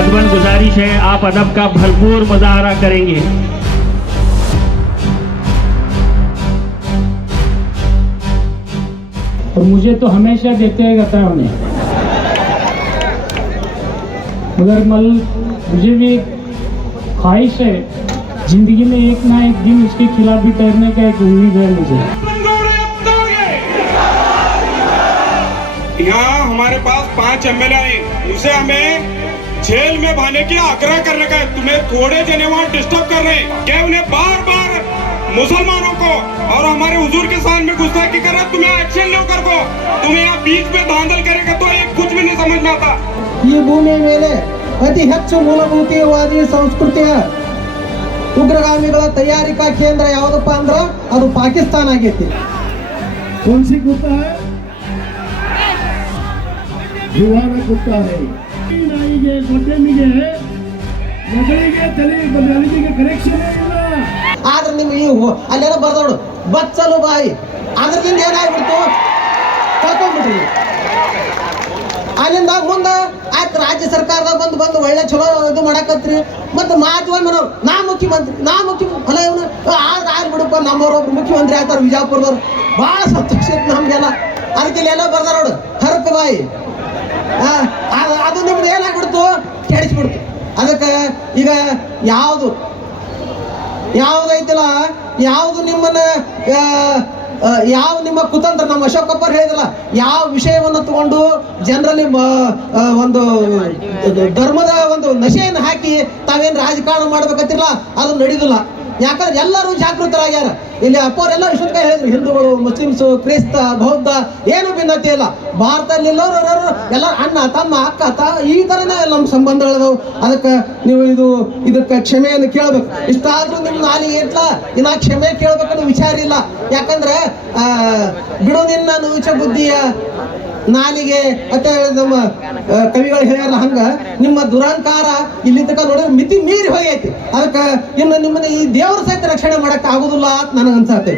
अदबन गुजारिश है आप अदब का भरपूर मुजाहरा करेंगे। और मुझे तो हमेशा देते रहता है उन्हें, मगर मुझे भी ख्वाहिश है जिंदगी में एक ना एक दिन उसके खिलाफ भी तैरने का एक उम्मीद है मुझे। यहाँ हमारे पास 5 एमएलए आए, उसे हमें जेल में भाने की आग्रह करने का है। तुम्हें थोड़े जने वहाँ डिस्टर्ब कर रहे हैं क्या? उन्हें बार बार मुसलमानों को और हमारे हुजूर के सामने गुस्ताखी कर रहे, तुम्हें एक्शन लो कर को, तुम्हें यहाँ बीच में धांधल करेगा तो एक कुछ भी नहीं समझ में आता। ಈ ಭೂಮಿಯ ಮೇಲೆ ಅತಿ ಹೆಚ್ಚು ಮೂಲಭೂತವಾದಿ ಸಂಸ್ಕೃತಿಯ ಉಗ್ರಗಾಮಿಗಳ ತಯಾರಿಕಾ ಕೇಂದ್ರ ಯಾವುದಪ್ಪ ಅಂದ್ರ ಅದು ಪಾಕಿಸ್ತಾನ ಆಗೈತಿ। कौन सी कुत्ता है? जुआना कुत्ता है। ನಾಯಿಗೆ ಗೊಡ್ಡೆಮ್ಮಿಗೆ ಮಗಳಿಗೆ ತಲೆ ಬದಲಿಗೆ ಕನೆಕ್ಷನ್ ಇಲ್ಲ। ಆದ್ರೆ ನಿಮ್ಗೆ ಈ ಅಲ್ಲೆಲ್ಲ ಬರ್ದೋಡು ಬಚ್ಚಲು ಬಾಯಿ ಅದ್ರದಿಂದ ಏನಾಗ್ಬಿಡ್ತು ಕಳ್ಕೊಂಡ್ಬಿಟ್ರಿ। ಅಲ್ಲಿಂದ ಮುಂದೆ ಆಯ್ತು ರಾಜ್ಯ ಸರ್ಕಾರದಾಗ ಬಂದು ಒಳ್ಳೆ ಚಲೋ ಇದು ಮಾಡಕತ್ರಿ, ಮತ್ತೆ ಮಾತು ಮನೋರು ನಾ ಮುಖ್ಯಮಂತ್ರಿ ಅಲ್ಲ ಇವನು ಆಯ್ತು ಬಿಡಪ್ಪ ನಮ್ಮವ್ರೊಬ್ರು ಮುಖ್ಯಮಂತ್ರಿ ಆಗ್ತಾರೆ ವಿಜಯಪುರದವ್ರು, ಭಾಳ ಸಂತೋಷ ಇತ್ತು ನಮ್ಗೆಲ್ಲ। ಅದಕ್ಕೆ ಇಲ್ಲೆಲ್ಲ ಬರ್ದಾರ ನೋಡು ಹರಕ ಬಾಯಿ, ಅದು ನಿಮ್ದು ಏನಾಗ್ಬಿಡ್ತು ಕೆಡಿಸ್ಬಿಡ್ತು। ಅದಕ್ಕೆ ಈಗ ಯಾವುದೈತಿಲ್ಲ ಯಾವುದು ನಿಮ್ಮನ್ನ ಯಾವ ನಿಮ್ಮ ಕುತಂತ್ರ ನಮ್ಮ ಅಶೋಕಪ್ಪರ್ ಹೇಳಿದಲ್ಲ, ಯಾವ ವಿಷಯವನ್ನು ತಗೊಂಡು ಜನರಲ್ಲಿ ಒಂದು ಧರ್ಮದ ಒಂದು ನಶೆಯನ್ನು ಹಾಕಿ ತಾವೇನು ರಾಜಕಾರಣ ಮಾಡ್ಬೇಕಂತಿರಲ್ಲ ಅದು ನಡೆಯುದಿಲ್ಲ। ಯಾಕಂದ್ರೆ ಎಲ್ಲರೂ ಜಾಗೃತರಾಗ್ಯಾರ। ಇಲ್ಲಿ ಅಪ್ಪವರೆಲ್ಲ ಇಷ್ಟೊಂದು ಹೇಳಿದ್ರು ಹಿಂದೂಗಳು ಮುಸ್ಲಿಮ್ಸು ಕ್ರೈಸ್ತ ಬೌದ್ಧ ಏನು ಭಿನ್ನತೆ ಇಲ್ಲ, ಭಾರತದಲ್ಲಿ ಎಲ್ಲರೂ ಎಲ್ಲ ಅಣ್ಣ ತಮ್ಮ ಅಕ್ಕ ಈ ಥರನೇ ನಮ್ಮ ಸಂಬಂಧಗಳದಾವು। ಅದಕ್ಕೆ ನೀವು ಇದಕ್ಕೆ ಕ್ಷಮೆಯನ್ನು ಕೇಳಬೇಕು। ಇಷ್ಟಾದ್ರೂ ನಿಮ್ಮ ನಾಲಿಗೆ ಇಟ್ಲ ಇನ್ನ ಕ್ಷಮೆ ಕೇಳ್ಬೇಕನ್ನೋ ವಿಚಾರ ಇಲ್ಲ। ಯಾಕಂದ್ರೆ ಬಿಡು ನಿನ್ನ ನುಚ ಬುದ್ಧಿಯ ನಾಲಿಗೆ ಅಂತ ನಮ್ಮ ಕವಿಗಳು ಹೇಳ್ಯಾರಲ್ಲ, ಹಂಗ ನಿಮ್ಮ ದುರಹಂಕಾರ ಇಲ್ಲಿ ತನಕ ನೋಡಿದ್ರೆ ಮಿತಿ ಮೀರಿ ಹೋಗೈತಿ। ಅದಕ್ಕೆ ಇನ್ನು ನಿಮ್ಮನ್ನ ಈ ದೇವ್ರ ಸಹಿತ ರಕ್ಷಣೆ ಮಾಡಕ್ ಆಗುದಿಲ್ಲ ಅಂತ ನನಗನ್ಸತ್ತೆ।